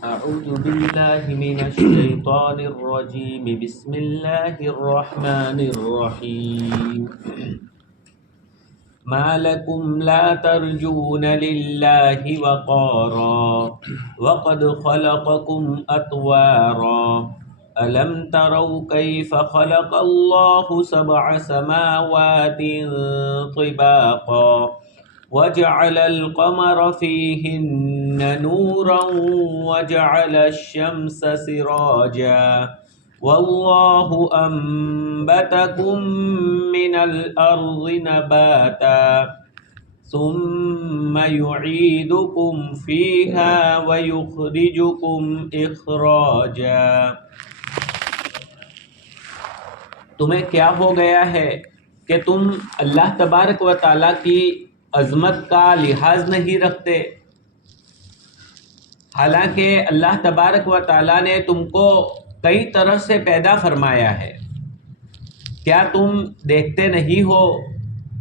أعوذ بالله من الشيطان الرجيم بسم الله الرحمن الرحيم ما لكم لا ترجون لله وقارا وقد خلقكم أطوارا ألم تروا كيف خلق الله سبع سماوات طباقا وجعل القمر فيهن نورا وجعل الشمس سراجا والله أنبتكم من الأرض نباتا ثم يعيدكم فيها ويخرجكم إخراجا. تمہیں کیا ہو گیا ہے کہ تم اللہ تبارک و تعالیٰ کی عظمت کا لحاظ نہیں رکھتے، حالانکہ اللہ تبارک و تعالیٰ نے تم کو کئی طرح سے پیدا فرمایا ہے. کیا تم دیکھتے نہیں ہو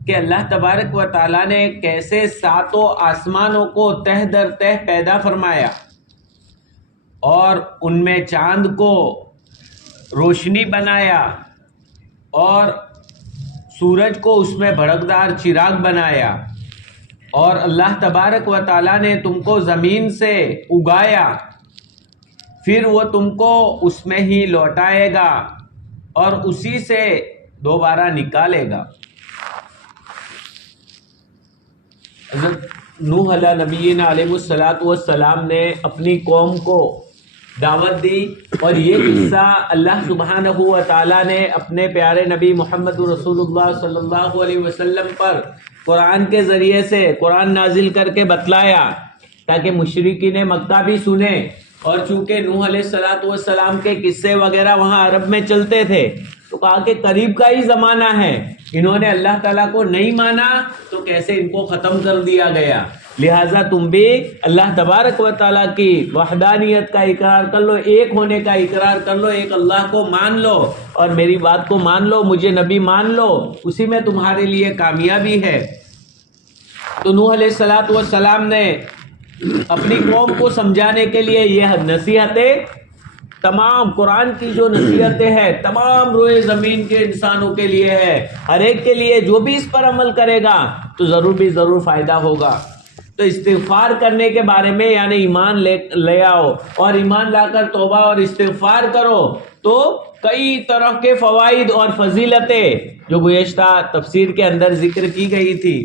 کہ اللہ تبارک و تعالیٰ نے کیسے ساتوں آسمانوں کو تہ در تہ پیدا فرمایا اور ان میں چاند کو روشنی بنایا اور سورج کو اس میں بھڑکدار چراغ بنایا، اور اللہ تبارک و تعالیٰ نے تم کو زمین سے اگایا، پھر وہ تم کو اس میں ہی لوٹائے گا اور اسی سے دوبارہ نکالے گا. حضرت نوح علیہ نبینا علیہ السلام نے اپنی قوم کو دعوت دی، اور یہ قصہ اللہ سبحانہ و تعالیٰ نے اپنے پیارے نبی محمد رسول اللہ صلی اللہ علیہ وسلم پر قرآن کے ذریعے سے قرآن نازل کر کے بتلایا تاکہ مشرکین مکہ بھی سنیں. اور چونکہ نوح علیہ السلام کے قصے وغیرہ وہاں عرب میں چلتے تھے تو کہا کہ قریب کا ہی زمانہ ہے، انہوں نے اللہ تعالیٰ کو نہیں مانا تو کیسے ان کو ختم کر دیا گیا. لہٰذا تم بھی اللہ تبارک و تعالیٰ کی وحدانیت کا اقرار کر لو، ایک ہونے کا اقرار کر لو، ایک اللہ کو مان لو اور میری بات کو مان لو، مجھے نبی مان لو، اسی میں تمہارے لیے کامیابی ہے. تو نوح علیہ السلام نے اپنی قوم کو سمجھانے کے لیے یہ نصیحتیں، تمام قرآن کی جو نصیحتیں ہیں تمام روئے زمین کے انسانوں کے لیے ہے، ہر ایک کے لیے جو بھی اس پر عمل کرے گا تو ضرور بھی ضرور فائدہ ہوگا. تو استغفار کرنے کے بارے میں یعنی ایمان لے آؤ اور ایمان لا کر توبہ اور استغفار کرو تو کئی طرح کے فوائد اور فضیلتیں جو گزشتہ تفسیر کے اندر ذکر کی گئی تھی.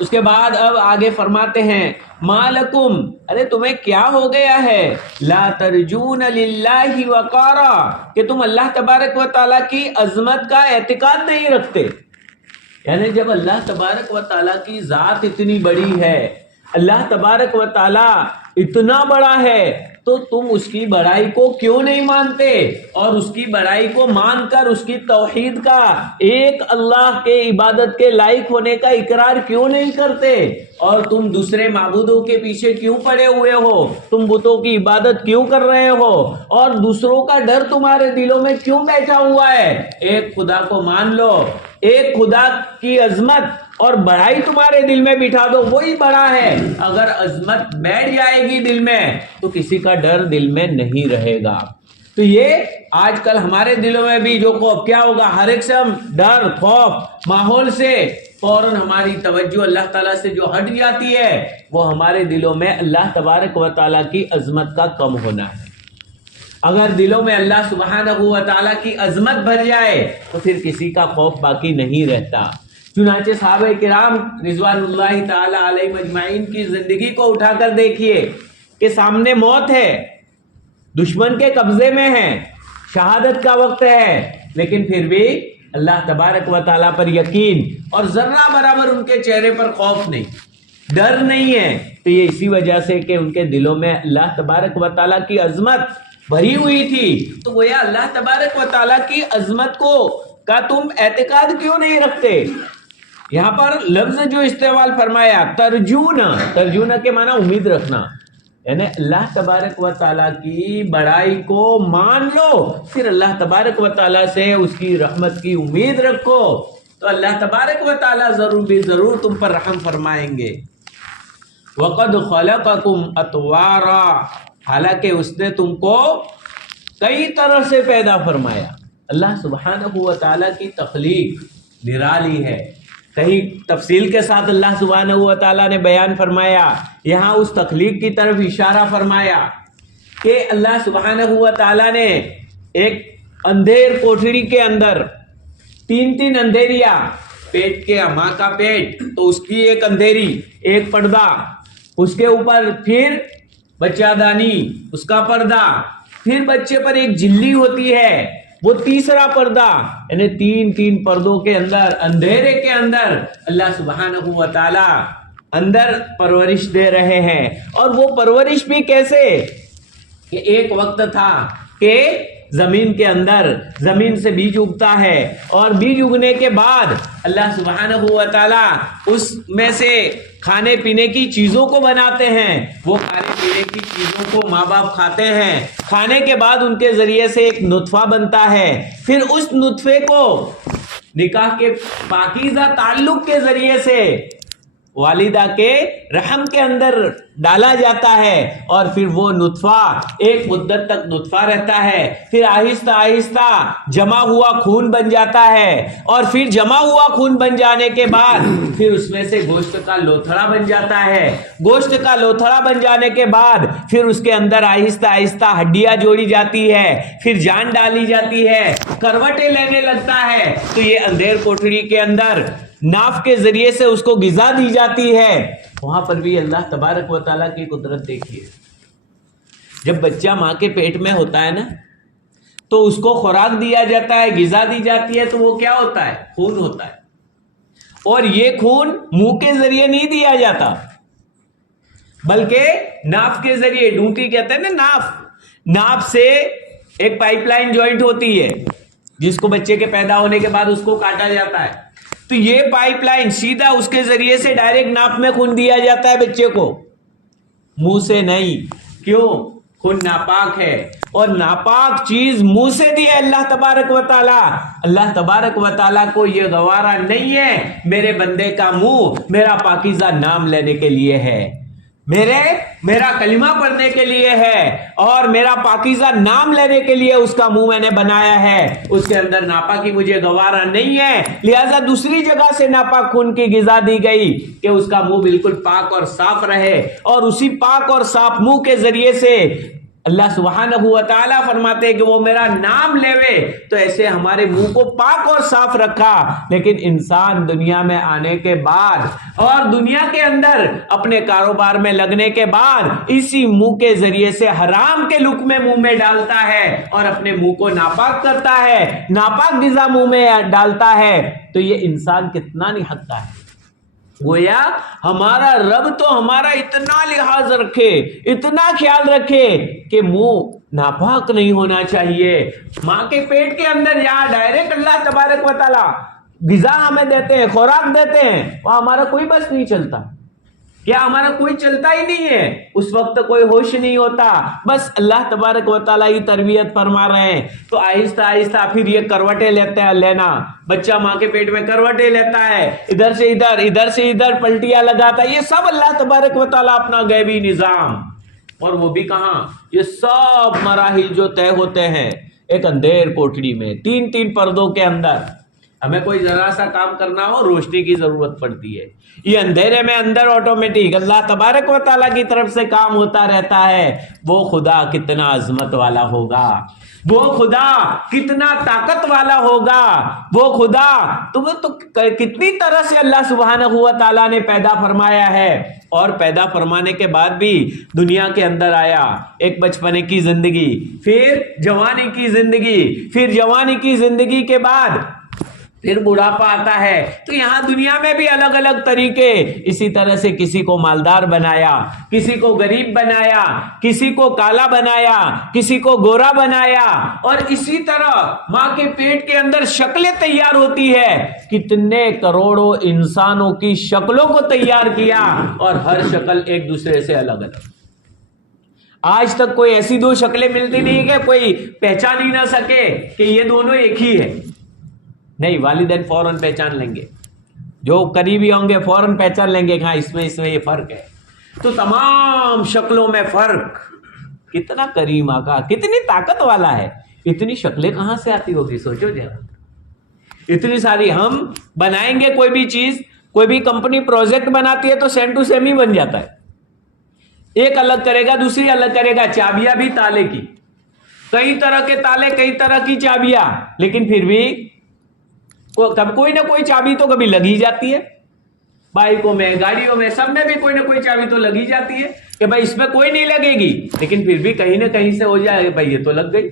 اس کے بعد اب آگے فرماتے ہیں مالکم، ارے تمہیں کیا ہو گیا ہے، لا ترجون للہ وقارا، کہ تم اللہ تبارک و تعالیٰ کی عظمت کا اعتقاد نہیں رکھتے. یعنی جب اللہ تبارک و تعالیٰ کی ذات اتنی بڑی ہے، اللہ تبارک و تعالیٰ اتنا بڑا ہے، تو تم اس کی بڑائی کو کیوں نہیں مانتے اور اس کی بڑائی کو مان کر اس کی توحید کا، ایک اللہ کے عبادت کے لائق ہونے کا اقرار کیوں نہیں کرتے؟ اور تم دوسرے معبودوں کے پیچھے کیوں پڑے ہوئے ہو؟ تم بتوں کی عبادت کیوں کر رہے ہو اور دوسروں کا ڈر تمہارے دلوں میں کیوں بیٹھا ہوا ہے؟ ایک خدا کو مان لو، ایک خدا کی عظمت اور بڑائی تمہارے دل میں بٹھا دو، وہی بڑا ہے. اگر عظمت بیٹھ جائے گی دل میں تو کسی کا ڈر دل میں نہیں رہے گا. تو یہ آج کل ہمارے دلوں میں بھی جو خوف کیا ہوگا، ہر ایک سے ہم ڈر خوف ماحول سے فوراً ہماری توجہ اللہ تعالیٰ سے جو ہٹ جاتی ہے وہ ہمارے دلوں میں اللہ تبارک و تعالیٰ کی عظمت کا کم ہونا ہے. اگر دلوں میں اللہ سبحانہ و تعالیٰ کی عظمت بھر جائے تو پھر کسی کا خوف باقی نہیں رہتا. چنانچہ صحابہ کرام رضوان اللہ تعالی علیہ مجمعین کی زندگی کو اٹھا کر دیکھیے کہ سامنے موت ہے، دشمن کے قبضے میں ہے، شہادت کا وقت ہے، لیکن پھر بھی اللہ تبارک و تعالیٰ پر یقین اور ذرہ برابر ان کے چہرے پر خوف نہیں، ڈر نہیں ہے. تو یہ اسی وجہ سے کہ ان کے دلوں میں اللہ تبارک و تعالیٰ کی عظمت بھری ہوئی تھی. تو گویا اللہ تبارک و تعالیٰ کی عظمت کو کا تم اعتقاد کیوں نہیں رکھتے؟ یہاں پر لفظ جو استعمال فرمایا ترجون، ترجون کے معنی امید رکھنا، یعنی اللہ تبارک و تعالیٰ کی بڑائی کو مان لو، پھر اللہ تبارک و تعالیٰ سے اس کی رحمت کی امید رکھو تو اللہ تبارک و تعالیٰ ضرور بھی ضرور تم پر رحم فرمائیں گے. وَقَدْ خَلَقَكُمْ أَطْوَارًا، حالانکہ اس نے تم کو کئی طرح سے پیدا فرمایا. اللہ سبحانہ و تعالیٰ کی تخلیق نرالی ہے. کہیں تفصیل کے ساتھ اللہ سبحانہ و تعالیٰ نے بیان فرمایا. یہاں اس تخلیق کی طرف اشارہ فرمایا کہ اللہ سبحانہ و تعالیٰ نے ایک اندھیر کوٹھڑی کے اندر 3 اندھیریاں، پیٹ کے ماں کا پیٹ تو اس کی ایک اندھیری، ایک پردہ، اس کے اوپر پھر بچہ دانی اس کا پردہ، پھر بچے پر ایک جھلی ہوتی ہے وہ تیسرا پردہ. یعنی 3 پردوں کے اندر، اندھیرے کے اندر اللہ سبحانہ و تعالی اندر پرورش دے رہے ہیں. اور وہ پرورش بھی کیسے کہ ایک وقت تھا کہ زمین کے اندر زمین سے بیج اگتا ہے اور بیج اگنے کے بعد اللہ سبحانہ و تعالی اس میں سے کھانے پینے کی چیزوں کو بناتے ہیں. وہ کھانے پینے کی چیزوں کو ماں باپ کھاتے ہیں. کھانے کے بعد ان کے ذریعے سے ایک نطفہ بنتا ہے. پھر اس نطفے کو نکاح کے پاکیزہ تعلق کے ذریعے سے والدہ کے رحم کے اندر ڈالا جاتا ہے اور پھر وہ نطفہ ایک مدت تک نطفہ رہتا ہے. پھر آہستہ آہستہ جمع ہوا خون بن جاتا ہے اور پھر جمع ہوا خون بن جانے کے بعد پھر اس میں سے گوشت کا لوتھڑا بن جاتا ہے. گوشت کا لوتھڑا بن جانے کے بعد پھر اس کے اندر آہستہ آہستہ ہڈیاں جوڑی جاتی ہے، پھر جان ڈالی جاتی ہے، کروٹیں لینے لگتا ہے. تو یہ اندھیر کوٹھڑی کے اندر ناف کے ذریعے سے اس کو غذا دی جاتی ہے. وہاں پر بھی اللہ تبارک و تعالیٰ کی قدرت دیکھیے. جب بچہ ماں کے پیٹ میں ہوتا ہے نا تو اس کو خوراک دیا جاتا ہے، غذا دی جاتی ہے، تو وہ کیا ہوتا ہے؟ خون ہوتا ہے. اور یہ خون منہ کے ذریعے نہیں دیا جاتا بلکہ ناف کے ذریعے، ڈونٹی کہتے ہیں نا ناف، ناف سے ایک پائپ لائن جوائنٹ ہوتی ہے جس کو بچے کے پیدا ہونے کے بعد اس کو کاٹا جاتا ہے. تو یہ پائپ لائن سیدھا اس کے ذریعے سے ڈائریکٹ ناف میں خون دیا جاتا ہے بچے کو، منہ سے نہیں. کیوں؟ خون ناپاک ہے اور ناپاک چیز منہ سے دی ہے اللہ تبارک و تعالی. اللہ تبارک و تعالی کو یہ گوارا نہیں ہے میرے بندے کا منہ میرا پاکیزہ نام لینے کے لیے ہے، میرا کلمہ پڑھنے کے لیے ہے اور میرا پاکیزہ نام لینے کے لیے اس کا منہ میں نے بنایا ہے. اس کے اندر ناپاکی مجھے گوارا نہیں ہے، لہذا دوسری جگہ سے ناپاک خون کی غذا دی گئی کہ اس کا منہ بالکل پاک اور صاف رہے. اور اسی پاک اور صاف منہ کے ذریعے سے اللہ سبحانہ و تعالیٰ فرماتے ہیں کہ وہ میرا نام لیوے. تو ایسے ہمارے منہ کو پاک اور صاف رکھا. لیکن انسان دنیا میں آنے کے بعد اور دنیا کے اندر اپنے کاروبار میں لگنے کے بعد اسی منہ کے ذریعے سے حرام کے لقمے منہ میں ڈالتا ہے اور اپنے منہ کو ناپاک کرتا ہے، ناپاک غذا منہ میں ڈالتا ہے. تو یہ انسان کتنا نہیں حقدار ہے. گویا ہمارا رب تو ہمارا اتنا لحاظ رکھے، اتنا خیال رکھے کہ منہ ناپاک نہیں ہونا چاہیے. ماں کے پیٹ کے اندر یہاں ڈائریکٹ اللہ تبارک و تعالی غذا ہمیں دیتے ہیں، خوراک دیتے ہیں، وہ ہمارا کوئی بس نہیں چلتا. کیا ہمارا کوئی چلتا ہی نہیں ہے؟ اس وقت کوئی ہوش نہیں ہوتا، بس اللہ تبارک و تعالیٰ ہی تربیت فرما رہے ہیں. تو آہستہ آہستہ پھر یہ کروٹیں لینا، بچہ ماں کے پیٹ میں کروٹیں لیتا ہے، ادھر سے ادھر، ادھر سے ادھر پلٹیاں لگاتا ہے. یہ سب اللہ تبارک و تعالیٰ اپنا غیبی نظام. اور وہ بھی کہاں، یہ سب مراحل جو طے ہوتے ہیں ایک اندھیر کوٹڑی میں 3 پردوں کے اندر. ہمیں کوئی ذرا سا کام کرنا ہو روشنی کی ضرورت پڑتی ہے. یہ اندھیرے میں اندر آٹومیٹک اللہ تبارک و تعالیٰ کی طرف سے کام ہوتا رہتا ہے. وہ خدا کتنا عظمت والا ہوگا، وہ خدا کتنا طاقت والا ہوگا، وہ خدا تو کتنی طرح سے اللہ سبحانہ و تعالیٰ نے پیدا فرمایا ہے. اور پیدا فرمانے کے بعد بھی دنیا کے اندر آیا، ایک بچپنے کی زندگی، پھر جوانی کی زندگی، پھر جوانی کی زندگی کے بعد پھر بڑھاپا آتا ہے. تو یہاں دنیا میں بھی الگ الگ طریقے، اسی طرح سے کسی کو مالدار بنایا، کسی کو غریب بنایا، کسی کو کالا بنایا، کسی کو گورا بنایا. اور اسی طرح ماں کے پیٹ کے اندر شکلیں تیار ہوتی ہے، کتنے کروڑوں انسانوں کی شکلوں کو تیار کیا اور ہر شکل ایک دوسرے سے الگ الگ. آج تک کوئی ایسی 2 شکلیں ملتی نہیں کہ کوئی پہچان ہی نہ سکے کہ یہ دونوں ایک ہی ہے. نہیں، والدین فوراً پہچان لیں گے، جو قریبی ہوں گے فوراً پہچان لیں گے کہ ہاں اس میں یہ فرق ہے. تو تمام شکلوں میں فرق کتنا کریم آقا، کتنی طاقت والا ہے. اتنی شکلیں کہاں سے آتی ہوگی سوچو ذرا. اتنی ساری ہم بنائیں گے کوئی بھی چیز، کوئی بھی کمپنی پروجیکٹ بناتی ہے تو سیم ٹو سیم ہی بن جاتا ہے. ایک الگ کرے گا دوسری الگ کرے گا. چابیاں بھی تالے کی، کئی طرح کے تالے، کئی طرح کی چابیاں، لیکن پھر بھی کوئی نہ کوئی چابی تو کبھی لگ ہی جاتی ہے. بائکوں میں، گاڑیوں میں، سب میں بھی کوئی نہ کوئی چابی تو لگ ہی جاتی ہے کہ بھائی اس میں کوئی نہیں لگے گی، لیکن پھر بھی کہیں نہ کہیں سے ہو جائے بھائی یہ تو لگ گئی.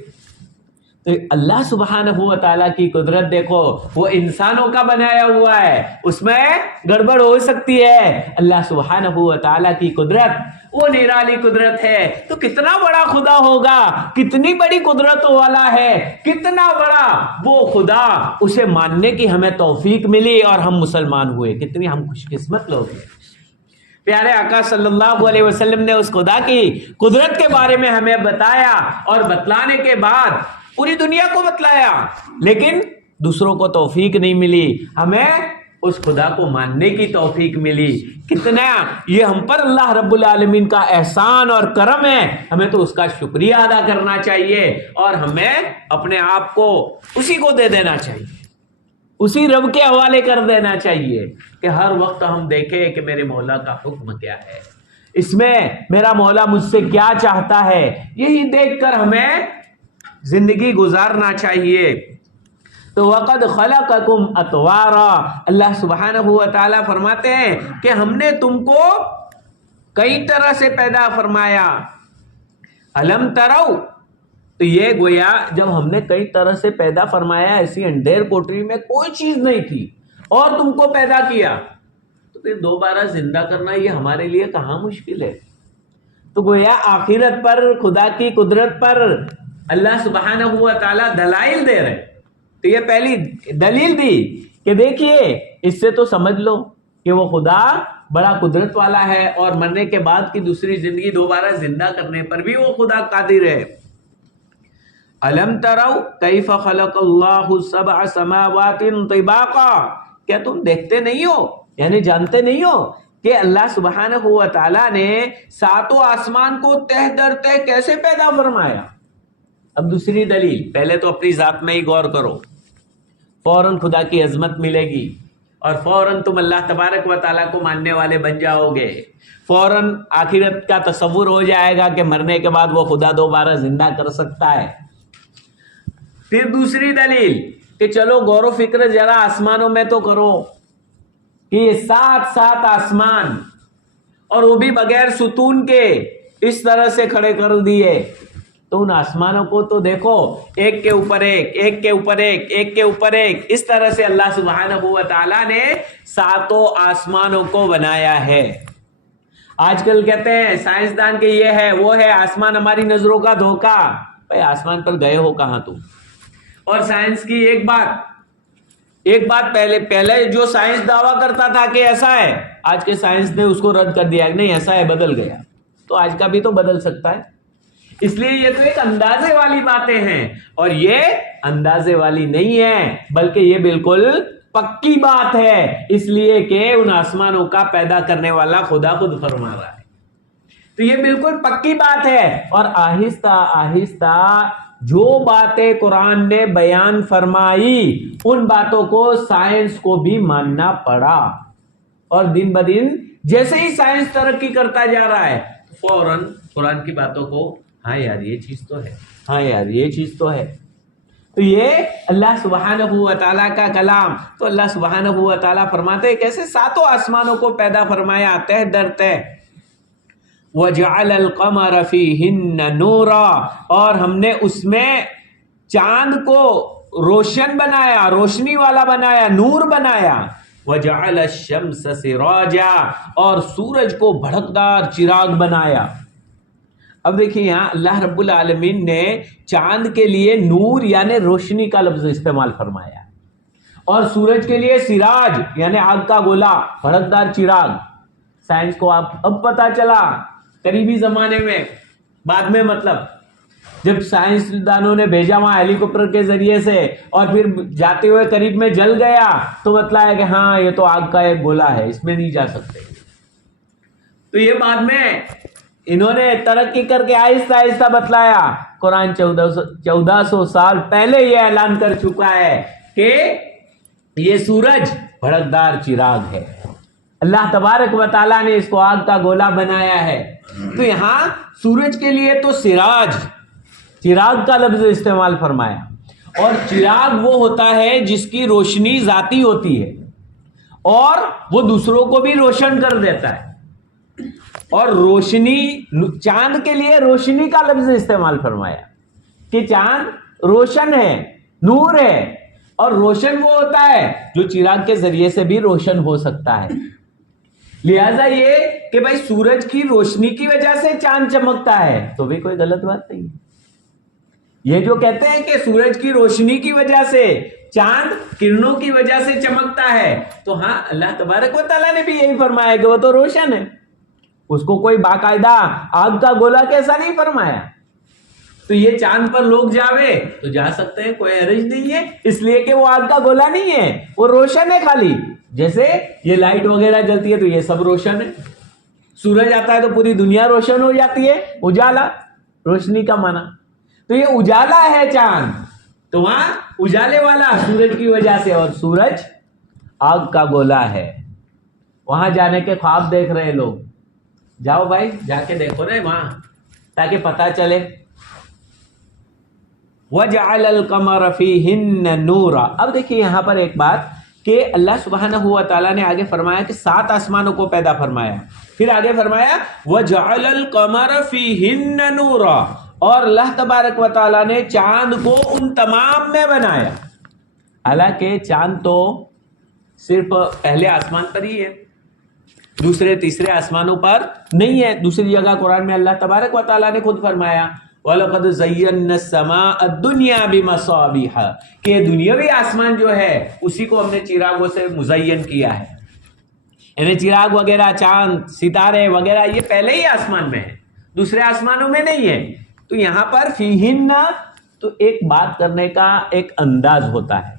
تو اللہ سبحانہ و تعالیٰ کی قدرت دیکھو، وہ انسانوں کا بنایا ہوا ہے، اس میں گڑبڑ ہو سکتی ہے. اللہ سبحانہ و تعالیٰ کی قدرت وہ نرالی قدرت ہے. تو کتنا بڑا خدا ہوگا، کتنی بڑی قدرتوں والا ہے، کتنا بڑا وہ خدا. اسے ماننے کی ہمیں توفیق ملی اور ہم مسلمان ہوئے. کتنی ہم خوش قسمت لوگ ہیں. پیارے آقا صلی اللہ علیہ وسلم نے اس خدا کی قدرت کے بارے میں ہمیں بتایا، اور بتلانے کے بعد پوری دنیا کو بتلایا، لیکن دوسروں کو توفیق نہیں ملی. ہمیں اس خدا کو ماننے کی توفیق ملی. کتنا یہ ہم پر اللہ رب العالمین کا احسان اور کرم ہے. ہمیں تو اس کا شکریہ ادا کرنا چاہیے، اور ہمیں اپنے آپ کو اسی کو دے دینا چاہیے، اسی رب کے حوالے کر دینا چاہیے کہ ہر وقت ہم دیکھیں کہ میرے مولا کا حکم کیا ہے، اس میں میرا مولا مجھ سے کیا چاہتا ہے. یہی دیکھ کر ہمیں زندگی گزارنا چاہیے. تو وَقَدْ خَلَقَكُمْ أَطْوَارًا، اللہ سبحانہ و تعالیٰ فرماتے ہیں کہ ہم نے تم کو کئی طرح سے پیدا فرمایا. أَلَمْ تَرَوْا، تو یہ گویا جب ہم نے کئی طرح سے پیدا فرمایا، ایسی اندھیر کوٹری میں کوئی چیز نہیں تھی اور تم کو پیدا کیا، تو پھر دوبارہ زندہ کرنا یہ ہمارے لیے کہاں مشکل ہے. تو گویا آخرت پر، خدا کی قدرت پر اللہ سبحانہ و تعالیٰ دلائل دے رہے. تو یہ پہلی دلیل دی کہ دیکھیے، اس سے تو سمجھ لو کہ وہ خدا بڑا قدرت والا ہے، اور مرنے کے بعد کی دوسری زندگی دوبارہ زندہ کرنے پر بھی وہ خدا قادر ہے. أَلَمْ تَرَوْا كَيْفَ خَلَقَ اللَّهُ سَبْعَ سَمَاوَاتٍ طِبَاقًا، کیا تم دیکھتے نہیں ہو، یعنی جانتے نہیں ہو کہ اللہ سبحانہ و تعالیٰ نے ساتوں آسمان کو تہ در تہ کیسے پیدا فرمایا. اب دوسری دلیل، پہلے تو اپنی ذات میں ہی غور کرو، فوراً خدا کی عظمت ملے گی، اور فوراً تم اللہ تبارک و تعالیٰ کو ماننے والے بن جاؤ گے. فوراً آخرت کا تصور ہو جائے گا کہ مرنے کے بعد وہ خدا دوبارہ زندہ کر سکتا ہے. پھر دوسری دلیل کہ چلو غور و فکر ذرا آسمانوں میں تو کرو کہ یہ 7 آسمان، اور وہ بھی بغیر ستون کے اس طرح سے کھڑے کر دیے. تو ان آسمانوں کو تو دیکھو، ایک کے اوپر ایک، ایک کے اوپر ایک، ایک کے اوپر ایک، اس طرح سے اللہ سبحانہ و تعالیٰ نے 7 آسمانوں کو بنایا ہے. آج کل کہتے ہیں سائنسدان کہ یہ ہے وہ ہے، آسمان ہماری نظروں کا دھوکہ. بھائی آسمان پر گئے ہو کہاں تم؟ اور سائنس کی ایک بات پہلے جو سائنس دعویٰ کرتا تھا کہ ایسا ہے، آج کے سائنس نے اس کو رد کر دیا کہ نہیں ایسا ہے، بدل گیا. تو آج کا بھی تو بدل سکتا ہے. اس لیے یہ تو ایک اندازے والی باتیں ہیں، اور یہ اندازے والی نہیں ہے، بلکہ یہ بالکل پکی بات ہے، اس لیے کہ ان آسمانوں کا پیدا کرنے والا خدا خود فرما رہا ہے. تو یہ بالکل پکی بات ہے. اور آہستہ آہستہ جو باتیں قرآن نے بیان فرمائی، ان باتوں کو سائنس کو بھی ماننا پڑا. اور دن بدن جیسے ہی سائنس ترقی کرتا جا رہا ہے، فوراً قرآن کی باتوں کو ہاں یار یہ چیز تو ہے، ہاں یار یہ چیز تو ہے. تو یہ اللہ سبحانہ و تعالیٰ کا کلام. تو اللہ سبحانہ و تعالیٰ فرماتے ہیں کیسے 7 آسمانوں کو پیدا فرمایا تہ در تہ. وَجَعَلَ الْقَمَرَ فِيهِنَّ نُورًا، اور ہم نے اس میں چاند کو روشن بنایا، روشنی والا بنایا، نور بنایا. وَجَعَلَ الشَّمْسَ سِرَاجًا، اور سورج کو بھڑکدار چراغ بنایا. اب دیکھیں یہاں اللہ رب العالمین نے چاند کے لیے نور یعنی روشنی کا لفظ استعمال فرمایا، اور سورج کے لیے سراج یعنی آگ کا گولا، بھڑکدار چراغ. سائنس کو اب پتا چلا قریبی زمانے میں، بعد میں مطلب جب سائنسدانوں نے بھیجا وہاں ہیلی کاپٹر کے ذریعے سے، اور پھر جاتے ہوئے قریب میں جل گیا، تو مطلب ہے کہ ہاں یہ تو آگ کا ایک گولا ہے، اس میں نہیں جا سکتے. تو یہ بعد میں انہوں نے ترقی کر کے آہستہ آہستہ بتلایا. قرآن 1400 سال پہلے یہ اعلان کر چکا ہے کہ یہ سورج بھڑکدار چراغ ہے. اللہ تبارک و تعالیٰ نے اس کو آگ کا گولا بنایا ہے. تو یہاں سورج کے لیے تو سراج، چراغ کا لفظ استعمال فرمایا. اور چراغ وہ ہوتا ہے جس کی روشنی ذاتی ہوتی ہے اور وہ دوسروں کو بھی روشن کر دیتا ہے. اور روشنی، چاند کے لیے روشنی کا لفظ استعمال فرمایا کہ چاند روشن ہے، نور ہے. اور روشن وہ ہوتا ہے جو چراغ کے ذریعے سے بھی روشن ہو سکتا ہے. لہذا یہ کہ بھائی سورج کی روشنی کی وجہ سے چاند چمکتا ہے تو بھی کوئی غلط بات نہیں. یہ جو کہتے ہیں کہ سورج کی روشنی کی وجہ سے چاند کرنوں کی وجہ سے چمکتا ہے، تو ہاں اللہ تبارک و تعالیٰ نے بھی یہی فرمایا کہ وہ تو روشن ہے. اس کو کوئی باقاعدہ آگ کا گولا کیسا نہیں فرمایا. تو یہ چاند پر لوگ جاوے تو جا سکتے ہیں، کوئی حرج نہیں ہے، اس لیے کہ وہ آگ کا گولا نہیں ہے، وہ روشن ہے خالی. جیسے یہ لائٹ وغیرہ جلتی ہے تو یہ سب روشن ہے. سورج آتا ہے تو پوری دنیا روشن ہو جاتی ہے. اجالا، روشنی کا معنی. تو یہ اجالا ہے چاند، تو وہاں اجالے والا سورج کی وجہ سے، اور سورج آگ کا گولا ہے. وہاں جانے کے خواب دیکھ رہے لوگ، جاؤ بھائی جا کے دیکھو نا وہاں تاکہ پتہ چلے. وَجَعَلَ الْقَمَرَ فِيهِنَّ نُورًا. اب دیکھیے یہاں پر ایک بات کہ اللہ سبحانہ و تعالیٰ نے آگے فرمایا کہ 7 آسمانوں کو پیدا فرمایا. پھر آگے فرمایا وَجَعَلَ الْقَمَرَ فِيهِنَّ نُورًا. اور اللہ تبارک و تعالیٰ نے چاند کو ان تمام میں بنایا. حالانکہ چاند تو صرف پہلے آسمان پر ہی ہے، دوسرے تیسرے آسمانوں پر نہیں ہے. دوسری جگہ قرآن میں اللہ تبارک و تعالیٰ نے خود فرمایا وَلَقَدْ زَيَّنَّا السَّمَاءَ الدُّنْيَا بِمَصَابِيحَ کہ دنیاوی آسمان جو ہے اسی کو ہم نے چراغوں سے مزین کیا ہے. یعنی چراغ وغیرہ، چاند، ستارے وغیرہ یہ پہلے ہی آسمان میں ہے، دوسرے آسمانوں میں نہیں ہے. تو یہاں پر فیہن تو ایک بات کرنے کا ایک انداز ہوتا ہے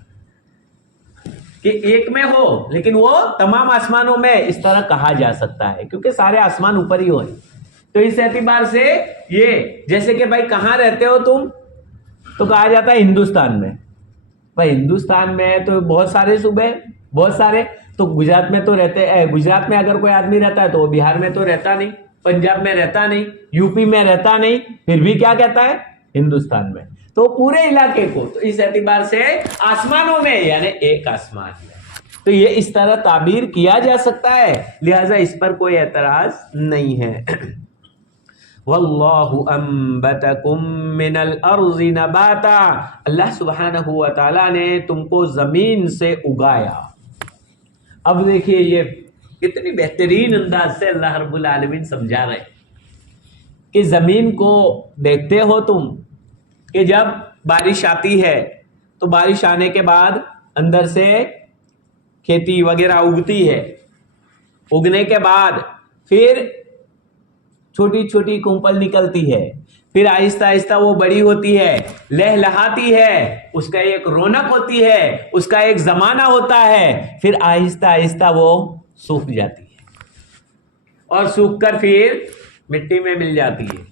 کہ ایک میں ہو لیکن وہ تمام آسمانوں میں اس طرح کہا جا سکتا ہے کیونکہ سارے آسمان اوپر ہی ہوئے. تو اس اعتبار سے یہ جیسے کہ بھائی کہاں رہتے ہو تم، تو کہا جاتا ہے ہندوستان میں. بھائی ہندوستان میں تو بہت سارے صوبے، بہت سارے. تو گجرات میں تو گجرات میں اگر کوئی آدمی رہتا ہے تو وہ بہار میں تو رہتا نہیں، پنجاب میں رہتا نہیں، یو پی میں رہتا نہیں، پھر بھی کیا کہتا ہے ہندوستان میں. تو پورے علاقے کو تو اس اعتبار سے آسمانوں میں یعنی ایک آسمان ہے. تو یہ اس طرح تعبیر کیا جا سکتا ہے، لہٰذا اس پر کوئی اعتراض نہیں ہے. واللہ انبتکم من الارض نباتا. اللہ سبحانہ و تعالیٰ نے تم کو زمین سے اگایا. اب دیکھیے یہ کتنی بہترین انداز سے اللہ رب العالمین سمجھا رہے کہ زمین کو دیکھتے ہو تم کہ جب بارش آتی ہے تو بارش آنے کے بعد اندر سے کھیتی وغیرہ اگتی ہے، اگنے کے بعد پھر چھوٹی چھوٹی کمپل نکلتی ہے، پھر آہستہ آہستہ وہ بڑی ہوتی ہے، لہلہاتی ہے، اس کا ایک رونق ہوتی ہے، اس کا ایک زمانہ ہوتا ہے، پھر آہستہ آہستہ وہ سوکھ جاتی ہے اور سوکھ کر پھر مٹی میں مل جاتی ہے.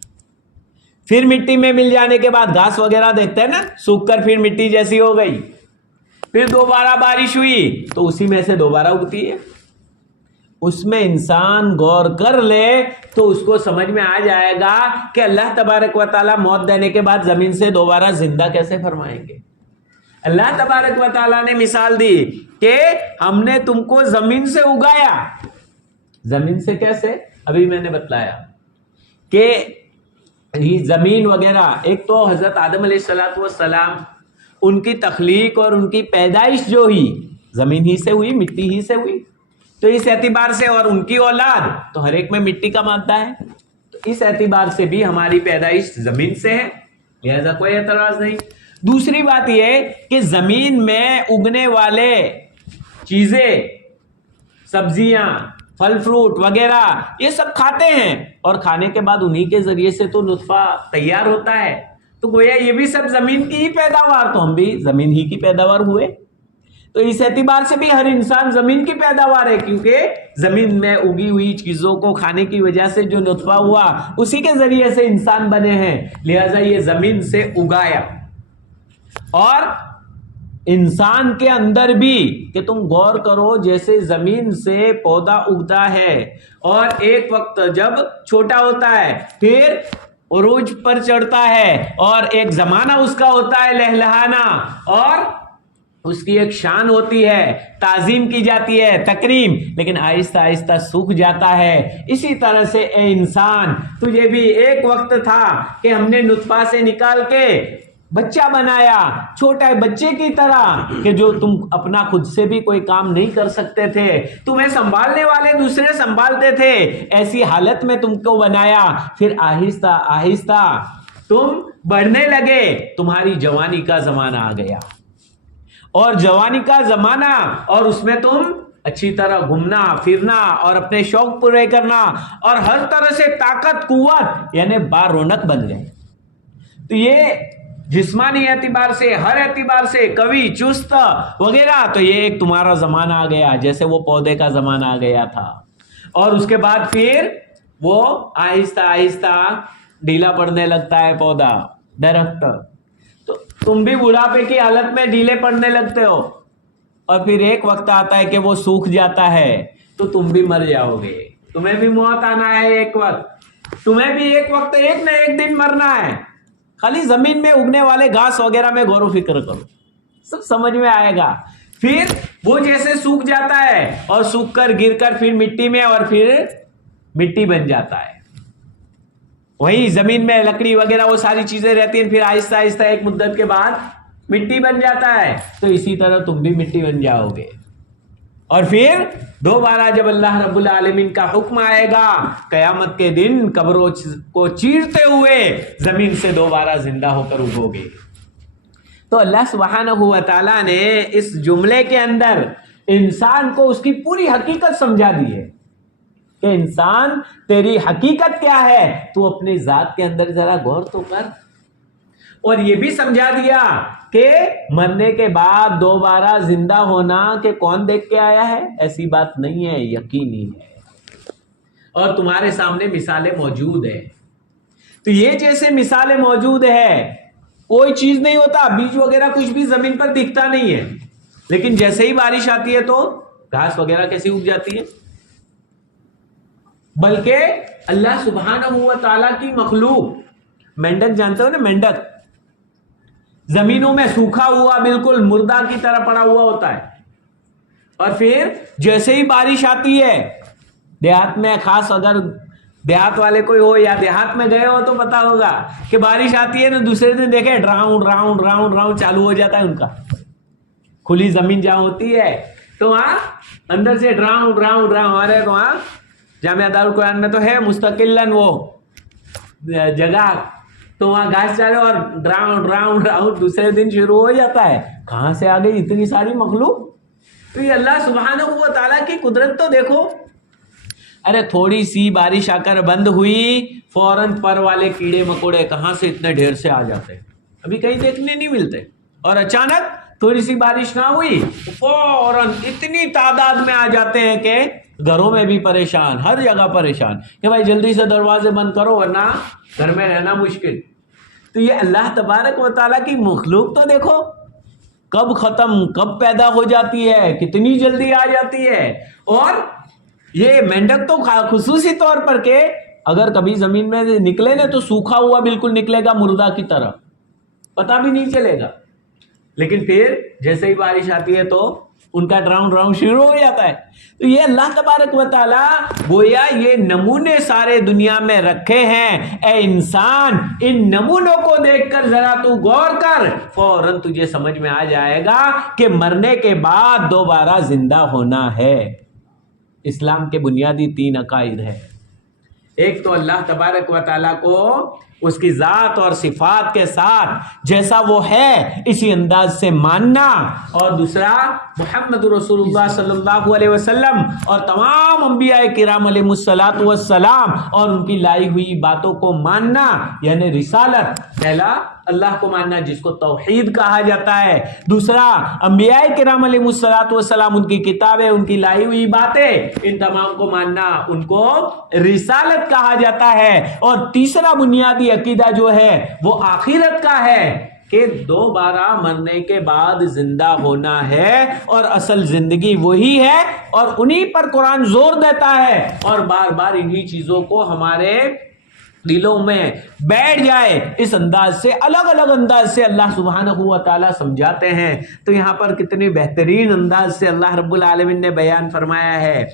پھر مٹی میں مل جانے کے بعد گھاس وغیرہ دیکھتے ہیں نا، سوکھ کر پھر مٹی جیسی ہو گئی، پھر دوبارہ بارش ہوئی تو اسی میں سے دوبارہ اگتی ہے. اس میں انسان غور کر لے تو اس کو سمجھ میں آ جائے گا کہ اللہ تبارک و تعالیٰ موت دینے کے بعد زمین سے دوبارہ زندہ کیسے فرمائیں گے. اللہ تبارک و تعالیٰ نے مثال دی کہ ہم نے تم کو زمین سے اگایا. زمین سے کیسے؟ ابھی میں نے بتلایا کہ زمین وغیرہ، ایک تو حضرت آدم علیہ السلام ان کی تخلیق اور ان کی پیدائش جو ہوئی زمین ہی سے ہوئی، مٹی ہی سے ہوئی. تو اس اعتبار سے اور ان کی اولاد تو ہر ایک میں مٹی کا مادہ ہے، تو اس اعتبار سے بھی ہماری پیدائش زمین سے ہے، لہذا کوئی اعتراض نہیں. دوسری بات یہ کہ زمین میں اگنے والے چیزیں، سبزیاں، پھل فروٹ وغیرہ یہ سب کھاتے ہیں اور کھانے کے بعد انہی کے ذریعے سے تو نطفہ تیار ہوتا ہے. تو گویا یہ بھی سب زمین کی ہی پیداوار، تو ہم بھی زمین ہی کی پیداوار ہوئے. تو اس اعتبار سے بھی ہر انسان زمین کی پیداوار ہے، کیونکہ زمین میں اگی ہوئی چیزوں کو کھانے کی وجہ سے جو نطفہ ہوا اسی کے ذریعے سے انسان بنے ہیں، لہذا یہ زمین سے اگایا۔ اور انسان کے اندر بھی کہ تم غور کرو، جیسے زمین سے پودا اگتا ہے اور ایک وقت جب چھوٹا ہوتا ہے پھر عروج پر چڑھتا ہے اور ایک زمانہ اس کا ہوتا ہے لہلہانا، اور اس کی ایک شان ہوتی ہے، تعظیم کی جاتی ہے، تکریم، لیکن آہستہ آہستہ سوکھ جاتا ہے۔ اسی طرح سے اے انسان، تجھے بھی ایک وقت تھا کہ ہم نے نطفہ سے نکال کے بچہ بنایا، چھوٹے بچے کی طرح کہ جو تم اپنا خود سے بھی کوئی کام نہیں کر سکتے تھے، تمہیں سنبھالنے والے دوسرے سنبھالتے تھے، ایسی حالت میں تم کو بنایا، پھر آہستہ آہستہ تم بڑھنے لگے، تمہاری جوانی کا زمانہ آ گیا، اور جوانی کا زمانہ، اور اس میں تم اچھی طرح گھومنا پھرنا اور اپنے شوق پورے کرنا اور ہر طرح سے طاقت قوت یعنی با رونق بن گئے۔ تو یہ جسمانی اعتبار سے، ہر اعتبار سے قوی چست وغیرہ، تو یہ ایک تمہارا زمانہ آ گیا، جیسے وہ پودے کا زمانہ آ گیا تھا، اور اس کے بعد پھر وہ آہستہ آہستہ ڈھیلا پڑنے لگتا ہے پودا، درخت، تو تم بھی بڑھاپے کی حالت میں ڈھیلے پڑنے لگتے ہو، اور پھر ایک وقت آتا ہے کہ وہ سوکھ جاتا ہے، تو تم بھی مر جاؤ گے، تمہیں بھی موت آنا ہے ایک وقت، تمہیں بھی ایک وقت ایک نہ ایک دن مرنا ہے۔ خالی زمین میں اگنے والے گھاس وغیرہ میں غور و فکر کرو، سب سمجھ میں آئے گا۔ پھر وہ جیسے سوکھ جاتا ہے اور سوکھ کر گر کر پھر مٹی میں، اور پھر مٹی بن جاتا ہے، وہی زمین میں لکڑی وغیرہ وہ ساری چیزیں رہتی ہیں، پھر آہستہ آہستہ ایک مدت کے بعد مٹی بن جاتا ہے، تو اسی طرح تم بھی مٹی بن جاؤ گے، اور پھر دوبارہ جب اللہ رب العالمین کا حکم آئے گا قیامت کے دن، قبروں کو چیرتے ہوئے زمین سے دوبارہ زندہ ہو کر اٹھو گے۔ تو اللہ سبحانہ و تعالیٰ نے اس جملے کے اندر انسان کو اس کی پوری حقیقت سمجھا دی ہے کہ انسان تیری حقیقت کیا ہے، تو اپنی ذات کے اندر ذرا غور تو کر، اور یہ بھی سمجھا دیا کہ مرنے کے بعد دوبارہ زندہ ہونا کہ کون دیکھ کے آیا ہے، ایسی بات نہیں ہے، یقینی ہے، اور تمہارے سامنے مثالیں موجود ہیں۔ تو یہ جیسے مثالیں موجود ہے، کوئی چیز نہیں ہوتا، بیج وغیرہ کچھ بھی زمین پر دکھتا نہیں ہے، لیکن جیسے ہی بارش آتی ہے تو گھاس وغیرہ کیسی اگ جاتی ہے، بلکہ اللہ سبحانہ و تعالیٰ کی مخلوق، مینڈک جانتے ہو نا، مینڈک زمینوں میں سوکھا ہوا بالکل مردہ کی طرح پڑا ہوا ہوتا ہے، اور پھر جیسے ہی بارش آتی ہے، دیہات میں خاص اگر دیہات والے کوئی ہو یا دیہات میں گئے ہو تو پتا ہوگا کہ بارش آتی ہے تو دوسرے دن دیکھیں راؤنڈ راؤنڈ راؤنڈ راؤنڈ چالو ہو جاتا ہے ان کا، کھلی زمین جہاں ہوتی ہے تو وہاں اندر سے راؤنڈ راؤنڈ راؤنڈ، ارے وہاں جامعہ دارالقرآن میں تو ہے مستقلاً وہ جگہ، تو وہاں گھاس چارے اور راؤنڈ راؤنڈ راؤنڈ دوسرے دن شروع ہو جاتا ہے۔ کہاں سے آ گئی اتنی ساری مخلوق؟ تو یہ اللہ سبحانہ و تعالیٰ کی قدرت تو دیکھو، ارے تھوڑی سی بارش آ کر بند ہوئی، فوراً پر والے کیڑے مکوڑے کہاں سے اتنے ڈھیر سے آ جاتے ہیں، ابھی کہیں دیکھنے نہیں ملتے، اور اچانک تھوڑی سی بارش نہ ہوئی فوراً اتنی تعداد میں آ جاتے ہیں کہ گھروں میں بھی پریشان، ہر جگہ پریشان کہ بھائی جلدی سے دروازے بند کرو ورنہ گھر میں رہنا مشکل۔ تو یہ اللہ تبارک و تعالیٰ کی مخلوق تو دیکھو، کب ختم کب پیدا ہو جاتی ہے، کتنی جلدی آ جاتی ہے، اور یہ مینڈک تو خصوصی طور پر کہ اگر کبھی زمین میں نکلے نا تو سوکھا ہوا بالکل نکلے گا مردہ کی طرح، پتہ بھی نہیں چلے گا، لیکن پھر جیسے ہی بارش آتی ہے تو ان کا راؤنڈ راؤنڈ شروع ہو جاتا ہے۔ تو یہ اللہ تبارک و تعالیٰ گویا یہ نمونے سارے دنیا میں رکھے ہیں، اے انسان ان نمونوں کو دیکھ کر ذرا تو غور کر، فوراً تجھے سمجھ میں آ جائے گا کہ مرنے کے بعد دوبارہ زندہ ہونا ہے۔ اسلام کے بنیادی 3 عقائد ہیں، ایک تو اللہ تبارک و تعالیٰ کو اس کی ذات اور صفات کے ساتھ جیسا وہ ہے اسی انداز سے ماننا، اور دوسرا محمد رسول اللہ صلی اللہ علیہ وسلم اور تمام انبیاء کرام علیہ الصلوۃ والسلام اور ان کی لائی ہوئی باتوں کو ماننا، یعنی رسالت، پہلا اللہ کو ماننا جس کو توحید کہا جاتا ہے، دوسرا انبیاء کرام علیہ الصلوۃ والسلام، ان کی کتابیں، ان کی لائی ہوئی باتیں، ان تمام کو ماننا، ان کو رسالت کہا جاتا ہے، اور تیسرا بنیادی عقیدہ جو ہے وہ آخرت کا ہے کہ دوبارہ مرنے کے بعد زندہ ہونا ہے، اور اصل زندگی وہی ہے، اور انہی پر قرآن زور دیتا ہے، اور بار بار انہی چیزوں کو ہمارے دلوں میں بیٹھ جائے اس انداز سے، الگ الگ انداز سے اللہ سبحانہ و تعالیٰ سمجھاتے ہیں۔ تو یہاں پر کتنی بہترین انداز سے اللہ رب العالمین نے بیان فرمایا ہے،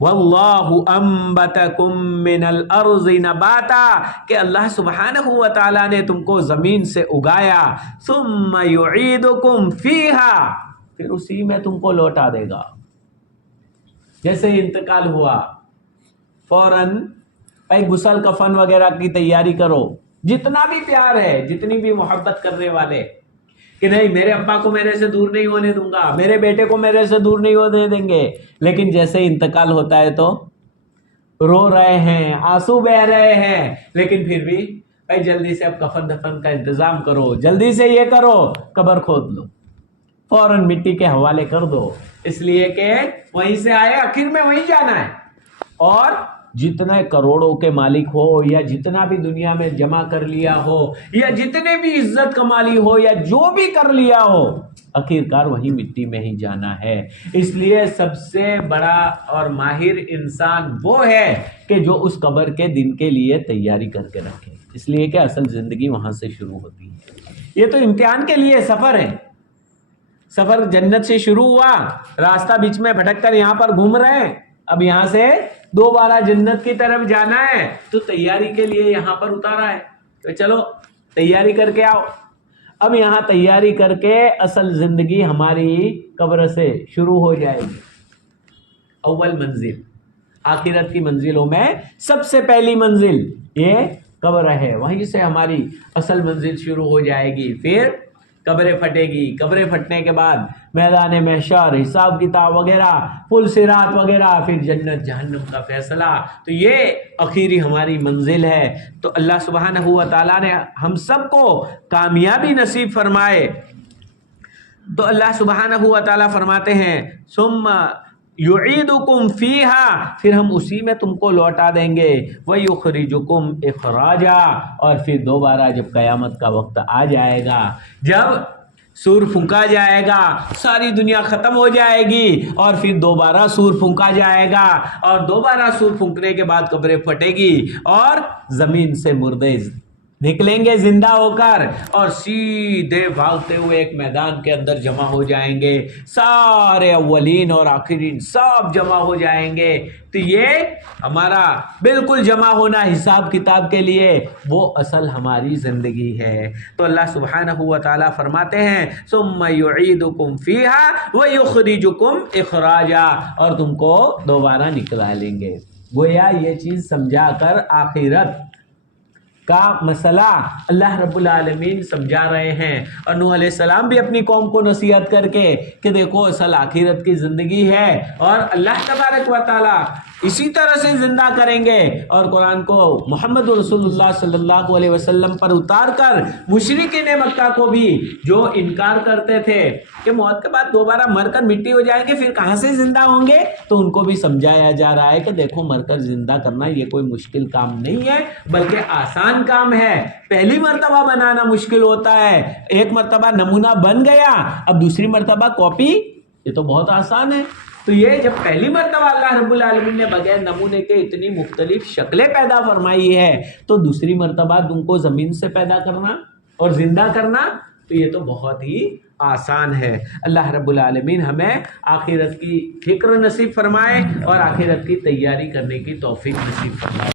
وَاللَّهُ أَنبَتَكُم مِّنَ الْأَرْضِ نَبَاتًا، کہ اللہ سبحانہ و تعالیٰ نے تم کو زمین سے اگایا، ثُمَّ يُعِيدُكُم فِيهَا، پھر اسی میں تم کو لوٹا دے گا۔ جیسے انتقال ہوا فوراً بھائی غسل کفن وغیرہ کی تیاری کرو، جتنا بھی پیار ہے، جتنی بھی محبت کرنے والے، کہ نہیں میرے ابا کو میرے سے دور نہیں ہونے دوں گا، میرے بیٹے کو میرے سے دور نہیں ہونے دیں گے، لیکن جیسے انتقال ہوتا ہے تو رو رہے ہیں، آنسو بہ رہے ہیں، لیکن پھر بھی بھائی جلدی سے اب کفن دفن کا انتظام کرو، جلدی سے یہ کرو، قبر کھود لو، فوراً مٹی کے حوالے کر دو، اس لیے کہ وہیں سے آئے، آخر میں وہیں جانا ہے۔ اور جتنے کروڑوں کے مالک ہو، یا جتنا بھی دنیا میں جمع کر لیا ہو، یا جتنے بھی عزت کما لی ہو، یا جو بھی کر لیا ہو، آخر کار وہی مٹی میں ہی جانا ہے۔ اس لیے سب سے بڑا اور ماہر انسان وہ ہے کہ جو اس قبر کے دن کے لیے تیاری کر کے رکھے، اس لیے کہ اصل زندگی وہاں سے شروع ہوتی ہے۔ یہ تو امتحان کے لیے سفر ہے، سفر جنت سے شروع ہوا، راستہ بیچ میں بھٹک کر یہاں پر گھوم رہے ہیں، اب یہاں سے دوبارہ جنت کی طرف جانا ہے، تو تیاری کے لیے یہاں پر اتارا ہے، تو چلو تیاری کر کے آؤ۔ اب یہاں تیاری کر کے اصل زندگی ہماری قبر سے شروع ہو جائے گی۔ اول منزل، آخرت کی منزلوں میں سب سے پہلی منزل یہ قبر ہے، وہیں سے ہماری اصل منزل شروع ہو جائے گی، پھر قبریں پھٹے گی، قبریں پھٹنے کے بعد میدان محشر، حساب کتاب وغیرہ، پل صراط وغیرہ، پھر جنت جہنم کا فیصلہ، تو یہ آخری ہماری منزل ہے۔ تو اللہ سبحانہ و تعالیٰ نے ہم سب کو کامیابی نصیب فرمائے۔ تو اللہ سبحانہ و تعالیٰ فرماتے ہیں ثم یعیدکم فیہا، پھر ہم اسی میں تم کو لوٹا دیں گے، ویخرجکم اخراجا، اور پھر دوبارہ جب قیامت کا وقت آ جائے گا، جب سور پھونکا جائے گا، ساری دنیا ختم ہو جائے گی، اور پھر دوبارہ سور پھونکا جائے گا، اور دوبارہ سور پھونکنے کے بعد قبریں پھٹے گی، اور زمین سے مردے نکلیں گے زندہ ہو کر، اور سیدھے بھاگتے ہوئے ایک میدان کے اندر جمع ہو جائیں گے، سارے اولین اور آخرین سب جمع ہو جائیں گے۔ تو یہ ہمارا بالکل جمع ہونا حساب کتاب کے لیے وہ اصل ہماری زندگی ہے۔ تو اللہ سبحانہ و تعالیٰ فرماتے ہیں ثم یعیدکم فیہا ویخرجکم اخراجا، اور تم کو دوبارہ نکلا لیں گے۔ گویا یہ چیز سمجھا کر آخرت کا مسئلہ اللہ رب العالمین سمجھا رہے ہیں، اور نوح علیہ السلام بھی اپنی قوم کو نصیحت کر کے کہ دیکھو اصل آخرت کی زندگی ہے، اور اللہ تبارک و تعالیٰ اسی طرح سے زندہ کریں گے، اور قرآن کو محمد رسول اللہ صلی اللہ علیہ وسلم پر اتار کر مشرکین مکہ کو بھی جو انکار کرتے تھے کہ موت کے بعد دوبارہ مر کر مٹی ہو جائیں گے، پھر کہاں سے زندہ ہوں گے، تو ان کو بھی سمجھایا جا رہا ہے کہ دیکھو مر کر زندہ کرنا یہ کوئی مشکل کام نہیں ہے، بلکہ آسان کام ہے۔ پہلی مرتبہ بنانا مشکل ہوتا ہے، ایک مرتبہ نمونہ بن گیا، اب دوسری مرتبہ کاپی، یہ تو بہت آسان ہے۔ تو یہ جب پہلی مرتبہ اللہ رب العالمین نے بغیر نمونے کے اتنی مختلف شکلیں پیدا فرمائی ہے، تو دوسری مرتبہ تم کو زمین سے پیدا کرنا اور زندہ کرنا، تو یہ تو بہت ہی آسان ہے۔ اللہ رب العالمین ہمیں آخرت کی فکر نصیب فرمائے اور آخرت کی تیاری کرنے کی توفیق نصیب فرمائے۔